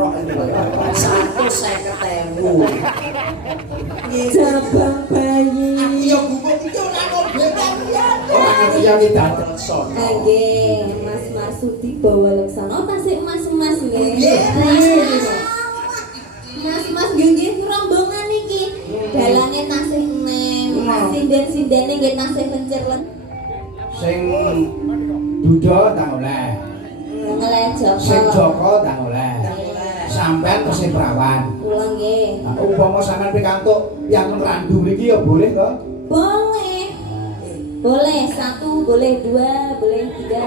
keprok ini 150.000. Cabang bayi. Iya buku iki ora ngobekan ya. Iya tidak son. Nggih, Mas Sudi bawa laksana. Oh, tasik Mas nggih. Mas nggih rombongan iki. Dalane tasih enem. Sinden-sindene nggih tasih kencir lan. Sing Duda tak oleh. Oleh Joko. Sing Joko tak oleh. Sampeyan tesih prawan. Kula nggih. Nah, umpama sampeyan pikantuk yang randu mriki ya boleh to? Boleh. Boleh 1, boleh 2, boleh 3.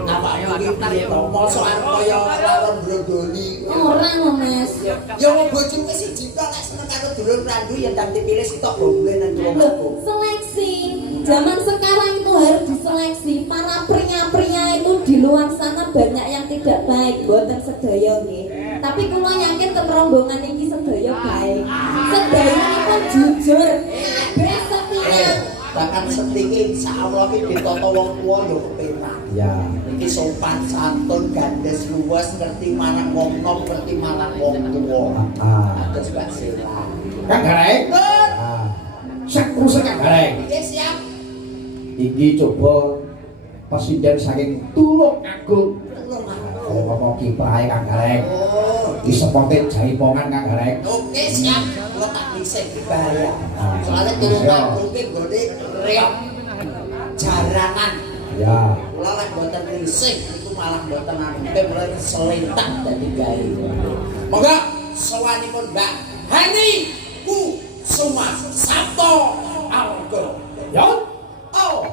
Apa iki piye to? Mosok arep kaya lawan brodoli. Ora lho, Mas. Ya wong bojomu siji tok nek seneng karo dulur randu ya ndang dipilih sitok boleh nang Loh, seleksi. Zaman sekarang itu harus diseleksi. Para pria-pria itu di luar sana banyak yang tidak baik, boten sedaya nggih. Tapi kula yakin rombongan iki sedaya baik. Sedaya pun jujur. Setia. Bahkan setiki insyaallah iki ditata wong tuwa ya kepenak. Ya. Iki sopan santun gandes luwes ngerti marang wong nom ngerti marang wong tuwa. Terus Mbak Sela. Kang Gareng. Sak krusek Kang Gareng. Oke siap. Iki coba presiden saking Tulung Agung. Oh, apa kiprahe Kang Gareng. Iki sepote jaipongan Kang Gareng. Oke siap. Gua tak bisa dibayar. Soalnya Tulung Agung ki nggone reok jaranan. Ya. Kula lek mboten risih niku malah mboten ampun mulai selentak dadi gawe. Monggo sowanipun Mbak Hani Ku Suma Sabto Algo. Ya. Oh.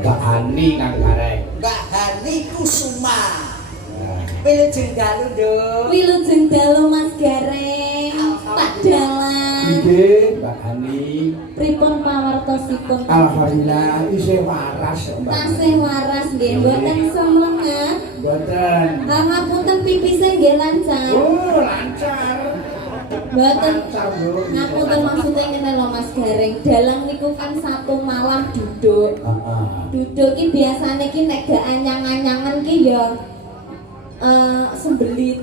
Mbak Hani Kang Gareng. Mbak Hani Kusuma. Wilujeng dalu, Nduk. Wilujeng dalu Mas Gareng. Tak dalan. Nggih, Mbak Hani. Pripun pawartosipun? Alhamdulillah isih waras Mbak. Tasih waras nggih, mboten semangat. Mboten. Ngapunten pipise nggih lancar. Oh, lancar. Mboten Lancar, Bu. ngapunten maksudnya ngene lho Mas Gareng. Dalang niku kan satu malam duduk. Heeh. Duduk ki biasane ki nek gak anyang-anyangan ki ya sembelit.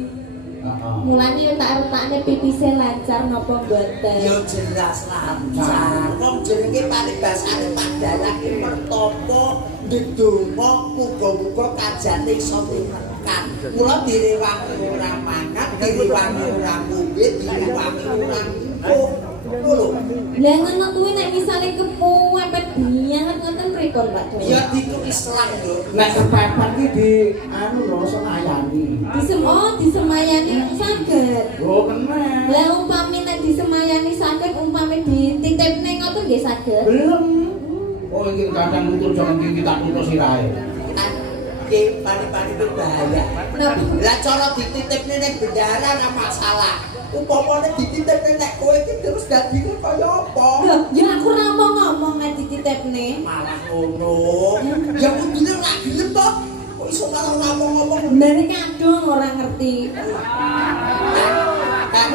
Heeh. Mulane yo tak rutakne pipise lancar napa mboten. Ya jelas lancar. Wong jenenge paribasane Pak Dalang ki mertapa ndedonga muga-muga kajane iso tekan. Mula direwangi ora mangan, direwangi ora ngombe, direwangi ora ngombe. Lho. Lah ngono kuwi nek misale kepepet banget ngoten pripun Pak Dalang? Ya ditulis lang, Nduk. Nek kepepet iki di anu lho senayani. Disemayani saged. Oh, kena. Lah umpami nek disemayani saged umpami dititipne ngoten nggih saged. Belum. Oh, iki kadang nutur jangan kita tutur sirahe. Nggih, pani-pani bahaya. Napa? Lah cara dititipne ning bendahara ora masalah. Upamane dititipne nek kowe iki terus dadine kaya apa? Loh, ya aku ora mau ngomong nek dititipne. Malah ngono. Ya kudune ora gelem to. Kok iso malah ngomong-ngomong. Bener kadung ora ngerti. Kan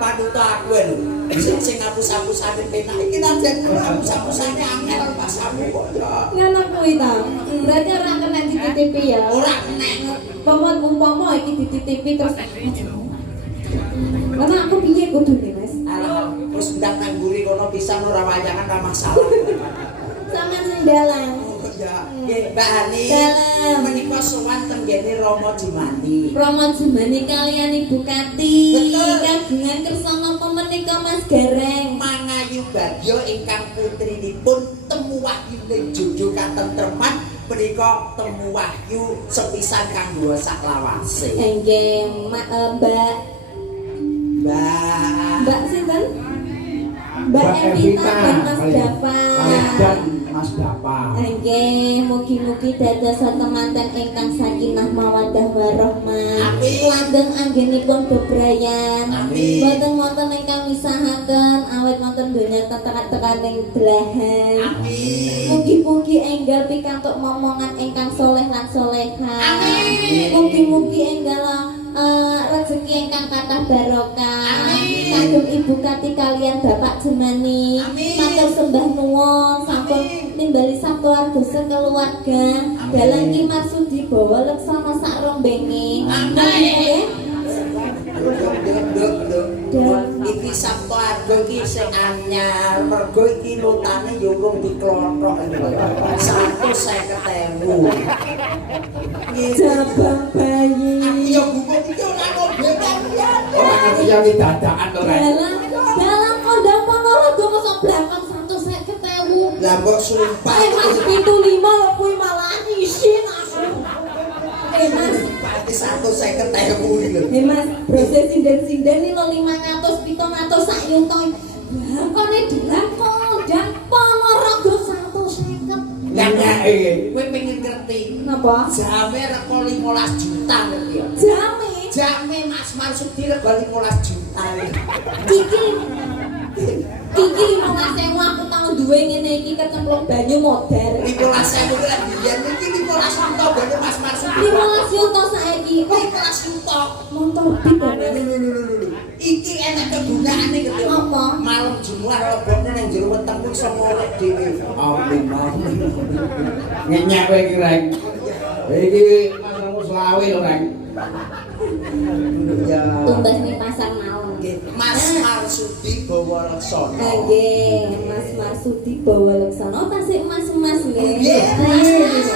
panuto aku lho. Sing ngapus-hapusane penak iki najan ngapus-hapusane angel pasamu kok ya. Ngono kuwi ta. Berarti ora kena dititipi ya. Ora kena. Umpama iki dititipi terus. Karena aku piye kudune, Mas? Alah, wis ndak nang mburi kono pisan ora wayangan ora masalah. Sampeyan sing dalang. Ya, nggih Mbak Hani. Dalam. Menika sowan tenggene Rama Jumani. Romo Jumani kalian Ibu Kati. Betul. Kagungan kersa napa menika Mas Gareng? Mangayu Bagyo ingkang putrinipun temu wahyune Jojo katentreman menika temu wahyu sepisan kanggo saklawase. Nggih, Mbak Mbak sinten? Mbak Evita dan Mas Dava. dan Mas Dava. Nggih, mugi-mugi dados temanten ingkang sakinah mawaddah warahmah. Amin. Langgeng anggenipun bebrayan. Amin. Boten wonten ingkang misahaken awit wonten donya tekan-tekaning belahan. Amin. Mugi-mugi enggal pikantuk momongan ingkang soleh lan soleha. Amin. Mugi-mugi enggal rezeki ingkang kathah barokah. Amin. Kagem Ibu Kati kalian Bapak Jumani. Amin. Matur sembah nuwun sampun nimbali sabtuwarga sekeluarga. Dalang Ki Marsudi bawa leksana sak rombenge. Amin. Duk. Iki Sabtu Arga iki sing anyar, mergo iki lutane ya urung diklothok. 150.000. Jabang bayi. Ya buku iki ora ngombe kalian. Ora ngerti ya dadakan to rek. Dalam kondang Ponorogo mosok blangkon 150.000. Lah mbok sumpah. Mas pintu 5 lho kuwi malah isin aku. Mas, Pati 150.000 iki lho. Mas, proses sinden-sinden iki lho 500 700 sak yuto. Blangkone dan Ponorogo 150. Nyanyake. Kowe pengen ngerti. Napa? Jame rego 15 juta ngerti ya. Jame. Jame Mas Marsudi rego 15 juta. Kiki 15.000 aku tau duwe ngene iki kecemplung banyu modern. 15.000 kuwi lek biyen iki 15 juta gone Mas Marsudi. 15 yuto saiki. 15 juta. Motor bit ya, Mas. Iki enak kegunaane gitu. Apa? Malam Jumat lebokne nang jero wetengku iso ngorek dhewe. Amin. Nyenyek kowe iki rek. Iki masmu selawe lho rek. Ya. Tumbas ning pasar malam. Nggih, Mas Marsudi bawa laksana. Nggih, Mas Marsudi bawa laksana tasik Mas nggih. Nggih.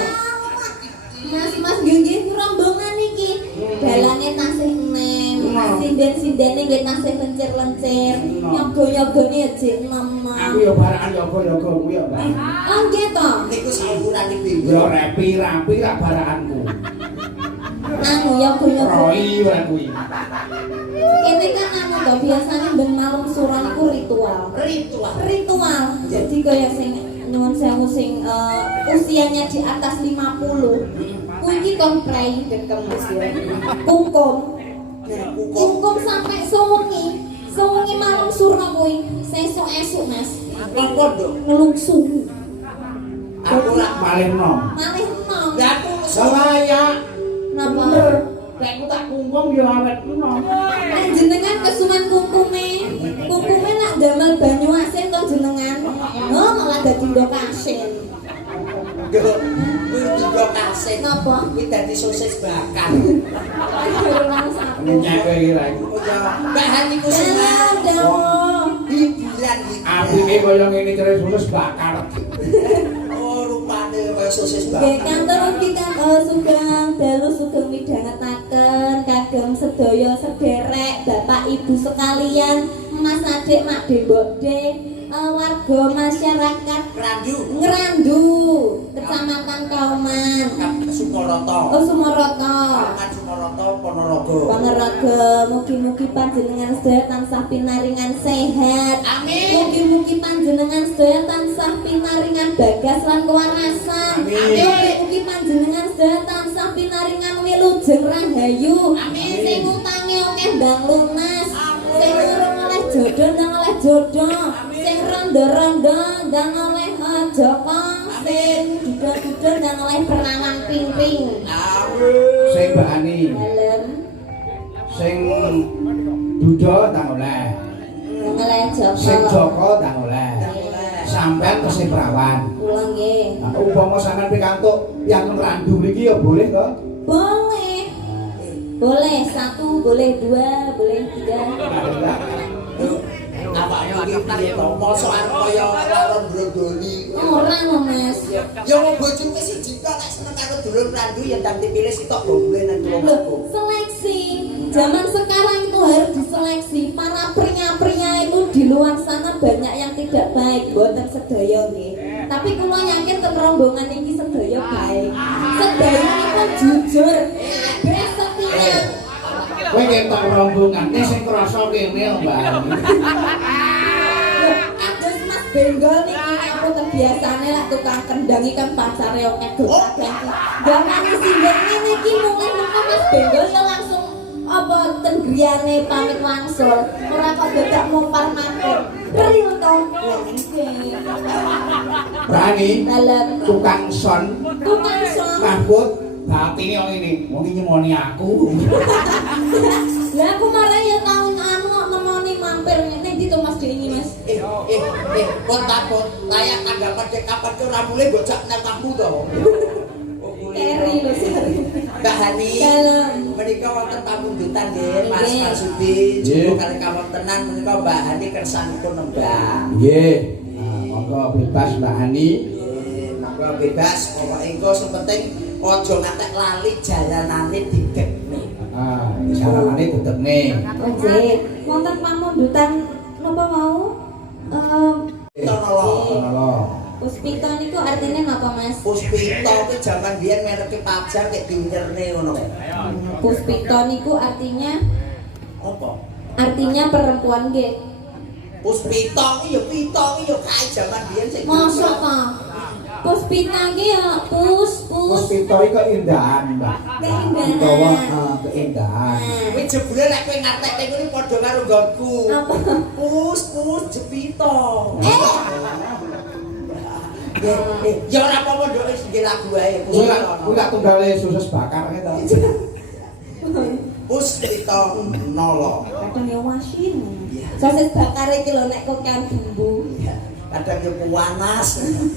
Mas nggih rombongan iki. Dalange tasih enem. Sinden-sindene nggih tasih lencir-lencir. Nyogo-nyogone jek enem. Aku ya barakan yoga-yoga kuwi ya, Mbak. Oh nggih to. Niku saukuran iki. Ya rapi-rapi ra barakanku. Anu nyogo-nyogo. Roi ora kuwi. Ini kan anu to biasanya ben malam suran iku ritual. Ritual. Jadi kaya sing nyuwun sewu sing usianya di atas 50. Kuwi iki komplei dekem Mas ya. Kungkum. Nah, hukum Kungkum sampai sewengi. Sewengi malam surna kuwi. Sesuk-esuk Mas. apa nduk? Ngelungsung. Aku lak Malih nom. Malih enom. ya aku Saya Napa? Lek aku tak kungkum ya awet nom. Jenengan kesuwen kungkume. Kungkume nak damel banyu asin to jenengan. Oh, malah dadi ndok asin. kuwi juga kaset. Napa? Kuwi dadi sosis bakar. Nyenyek kowe iki rek. Oh ya, Mbak Hani ku seneng. Hiburan iki. Apike kaya ngene terus sosis bakar. Oh, rupane kaya sosis Nggih, bakar. kantor ugi kan sugeng dalu sugeng midhangetaken kagem sedaya sederek Bapak Ibu sekalian, Mas Adik, Mak De, Mbok De, warga masyarakat Randu. Ngrandu, Kecamatan Kauman, Sumarata. Oh Sumoroto. Kauman Sumarata Ponorogo. Ponorogo, mugi-mugi panjenengan sedaya tansah pinaringan sehat. Amin. Mugi-mugi panjenengan sedaya tansah pinaringan bagas lan kewarasan. Amin. Mugi-mugi panjenengan sedaya tansah pinaringan wilujeng rahayu. Amin. Sing utange akeh ndang lunas. Amin. Sing urung oleh jodoh ndang oleh jodoh. Sing rondo-rondo ndang oleh joko. Sing duda-duda ndang oleh perawan ping-ping. Amin. Sing Mbak Ani, Dalem sing Duda tang oleh. oleh joko. Sing Joko tang oleh. Sampeyan tesih prawan. Kula nggih. Nah, upama sampeyan pikantuk yang ngrandu mriki ya boleh to? Boleh. Boleh 1, boleh 2, boleh 3. Apa iki piye to? Mosok arep kaya lawan brodoli. Ora lho Mas. Ya wong bojoku siji tok nek seneng karo dulur randu ya ndang dipilih sitok gomble nang wong Loh, aku. seleksi. Zaman sekarang itu harus diseleksi. Para pria-pria itu di luar sana banyak yang tidak baik, boten sedaya nggih. Tapi kula yakin ten rombongan iki sedaya baik. Sedaya niku jujur, setia. Kowe ketok rombongane sing krasa kene Mbak. Atus Mas Benggol niki aku kebiasaane lak tukang kendang iki kan pacare oke ganti. Gamane sinden ngene iki mulai mengko Mas Benggol ya langsung apa tenggriane pamit wangsul. Ora kok dadak mumpar matur. Real to. Berani Dalam tukang son tukang son. kabut batine kok ngene. Wong iki nyemoni aku. Lah aku marah ya tahun anu kok nemoni mampir ning ndi to Mas Dengi Mas. Pun takut layak tanggapan cek kapan ke ora mulai bocah nang kampung to. Eri lho sari. Mbak Hani, Dalam. menika wonten pamundutan nggih, Mas Nggih. Marsudi, Nggih. cukup kali kawontenan menika Mbak Hani kersanipun nembang. Nggih. Monggo bebas Mbak Hani. Monggo bebas, pokoke engko sing penting aja ngantek lali jalanane dikekne. Ah, jalanane tetep nih. Nggih. Wonten pamundutan napa mau? Tonoloh. Halo. Puspita niku artinya napa Mas? Puspito ki jaman biyen mereke pajar kek diunyerne ngono kae. Puspita niku artinya Apa? perempuan nggih. Puspito ki ya pito ki ya kae jaman biyen sing Mosok ta? Puspita ki ya pus. Puspito iku keindahan, Mbak. Keindahan. Utawa keindahan. Kuwi jebule nek kowe ngartekne kuwi padha karo nggonku. Apa? Pus jepito. Ya ora apa-apa nduk wis nggih lagu ae. Kuwi lak tunggale susus bakar to. Puspito nolo. Kadang ya wasin. Sosis bakar iki lho nek kok kan bumbu. Kadang yo panas,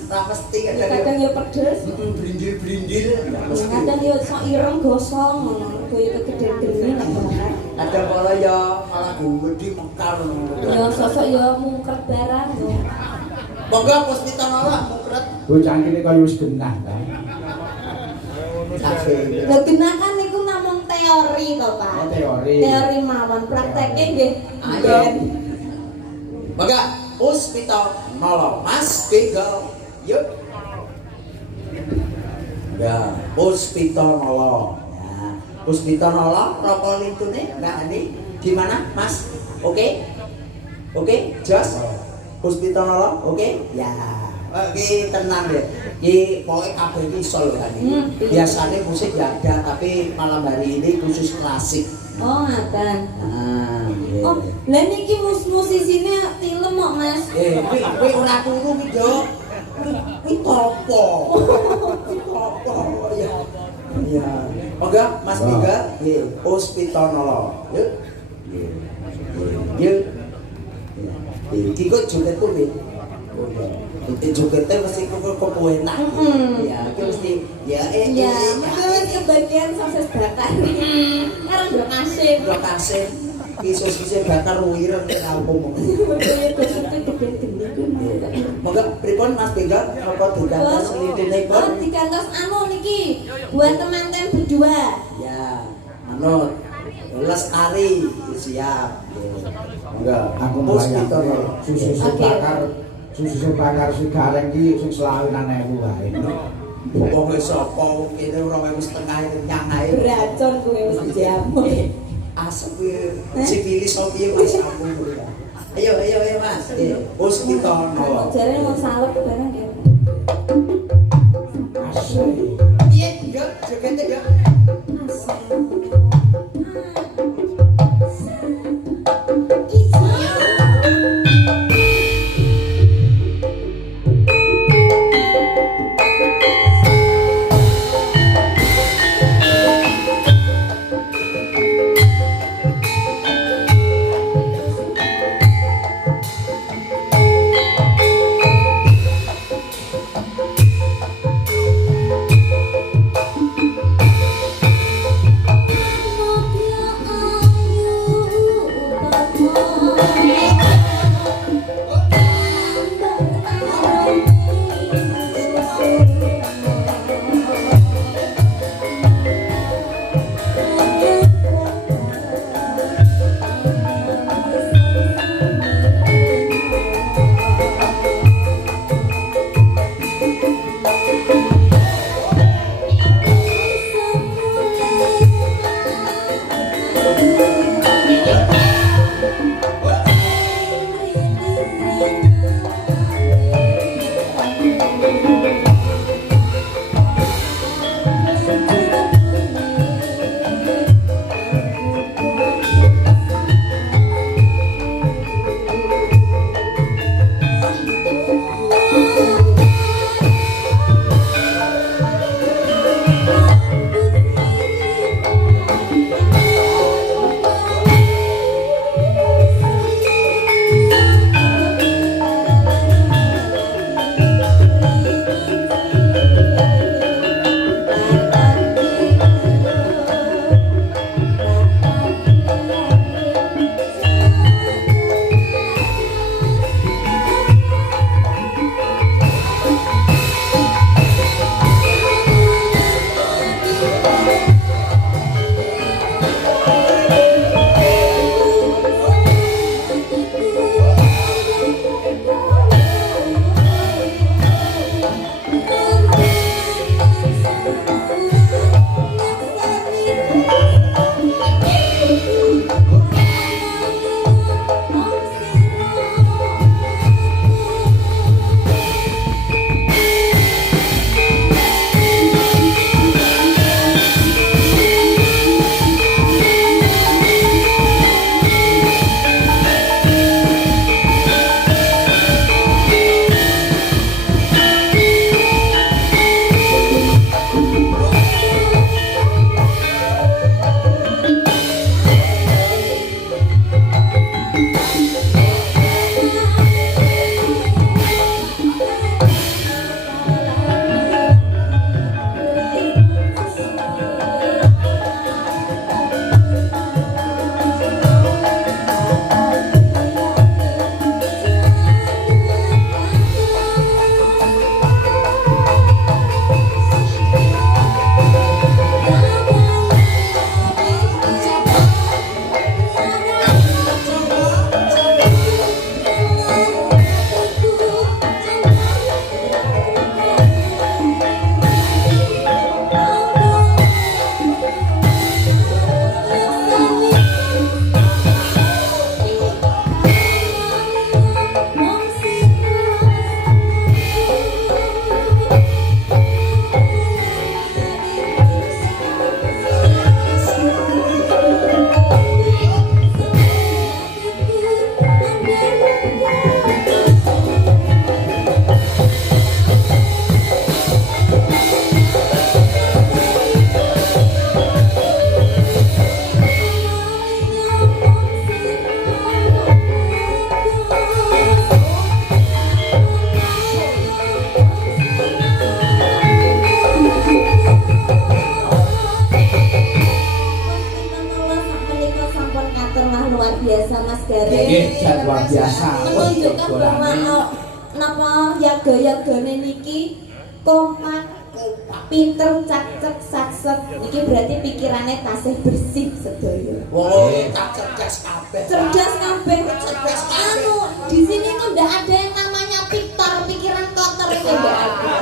ora mesti Kadang ya pedes. brindil-brindil. Kadang ya sok ireng gosong ngono. Kaya kegeden-geden nek bakar. Kadang kala ya malah gede mekar ngono. Ya sosok ya mungkret barang ya. Monggo Puspito nolo mungkret. Bocah kene kaya wis genah ta. Lho genakan niku namung teori to, Pak. Oh, teori. Teori mawon prakteknya nggih. Ayo. Monggo Puspito nolo Mas Benggol. Yuk. Ya, Puspito nolo. Ya, Puspito nolo rokok lintune Mbak Ani gimana, Mas? Oke? Oke, Jos? Puspito nolo, oke? Ya. Oke, tenang ya. Iki pokoke kabeh iki iso lho kan. Biasane musik ya ada, tapi malam hari ini khusus klasik. Oh, ngaten. Ah, iya. Oh, lah niki musisine film kok, Mas. Kowe ora turu ki, Dok. Kuwi topo. Topo ya. Iya. Monggo Mas Benggol, nggih, Puspito nolo. Yuk. Yuk. Iki kok jogetku piye? Jogetnya mesti kok enak. Ya, iki mesti ya Ya, mungkin kebagian sosis bakar. Karo ndok asin. Blok asin. Iso-iso bakar wireng nek kampung. Kaya gede-gede ku. Monggo pripun Mas Benggol apa digantos lintinipun? Oh, digantos anu niki buat teman-teman berdua. Ya, manut. Lestari siap. Enggak, aku Puspito melayani susu bakar si gareng ki sing selawinan 1000 wae. Pokoke sapa kene 2.500 kenyang ae. Beracun kowe wis dijamu. Asep sipilis opo piye Mas ampun. Ayo Mas. Puspito nolo. Jare mau salep barang ya. Asli. Piye, Dok? Jogete, Dok? Gareng. Nggih, dan luar biasa. Menunjukkan bahwa Bolane. napa yaga-yagane niki kompak, pinter, cacek, sakset. Niki berarti pikirannya tasih bersih sedaya. Wong tak cerdas kabeh. Cerdas kabeh. Cerdas kabeh. Anu, di sini tuh ndak ada yang namanya pintar, pikiran kotor itu ndak ada.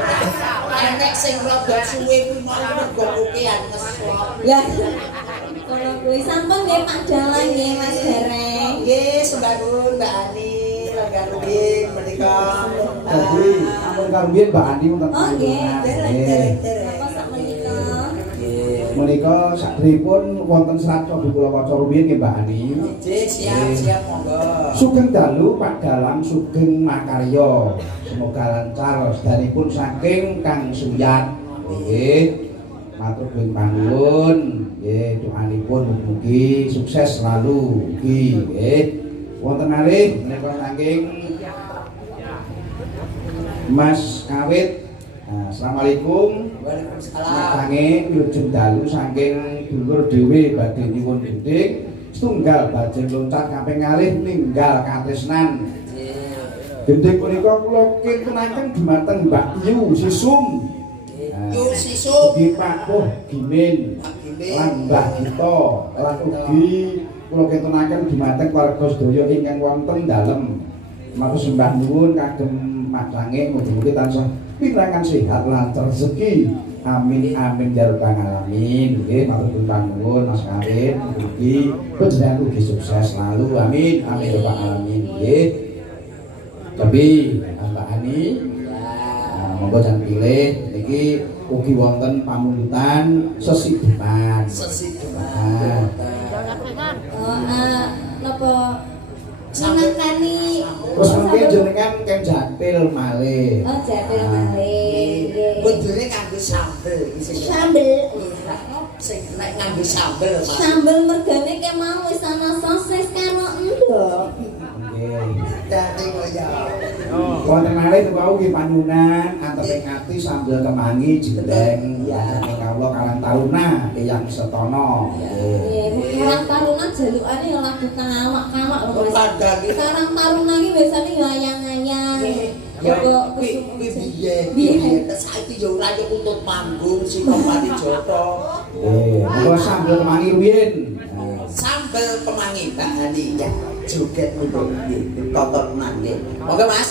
Enek sing rada suwe kuwi mau mergo kokean ngeslok. Lah, kalau kuwi sampun nggih Pak Dalang nggih Mas Gareng. Nggih, sembah nuwun Mbak Ani, langgar rumiyin menika. Jadi, ampun karumiyin Mbak Andi wonten Oh nggih, panjenengan. apa sak menika? Menika sakderipun wonten serat cobi kula waca rumiyin nggih Mbak Ani. Nggih, siap monggo. Sugeng dalu Pak Dalang sugeng makarya. Semoga lancar sedanipun saking Kang Suyat. Nggih. Matur nuwun panuwun. Nggih, doanipun mugi sukses selalu. Mugi nggih. Wonten malih menika saking Mas Kawit. Assalamualaikum. Waalaikumsalam. Kange nyujud dalu saking dulur dhewe badhe nyuwun gendhing setunggal bajeng loncat kaping kalih ninggal katresnan. Gendhing punika kula kintenaken dumateng Mbak Yu Sisum. Yu Sisum. Ugi Pak Puh Gimin lan Mbah Gito lan ugi kula kintenaken dumateng warga sedaya ingkang wonten dalem. Matur sembah nuwun kagem madange mugi-mugi tansah pirangan sehat lancar rezeki. Amin amin ya rabbal alamin. Nggih matur panuwun Mas Kawin mugi panjenengan ugi sukses selalu. Amin amin ya rabbal alamin. Nggih. Tapi Mbak Ani monggo jan pilih niki ugi wonten pamundutan sesibukan. Sesibukan. Napa menangani Terus mungkin jenengan kan jatil malih. Oh, jatil malih. Kudune nganggo sambel iki sing Sambel. sing nek nganggo sambel Mas. Sambel mergane ke mau wis ana sosis karo endok. Nggih. Dadi kaya Wonten malih wau nggih panyunan anteping ati sambil kemangi jendeng ya kawula Karang Taruna Eyang Setono. Nggih. Karang Taruna jalukane ya lagu kalak-kalak lho Mas. Pandang iki. Karang Taruna iki biasane wayang-wayang. Ya Kok piye saiki yo ora ketutut manggung sing Pati Joto. Nggih, monggo sambil kemangi rumiyin. Sambel pemangi Mbak Ani ya joget untuk nggih kotor nang nggih. Monggo Mas.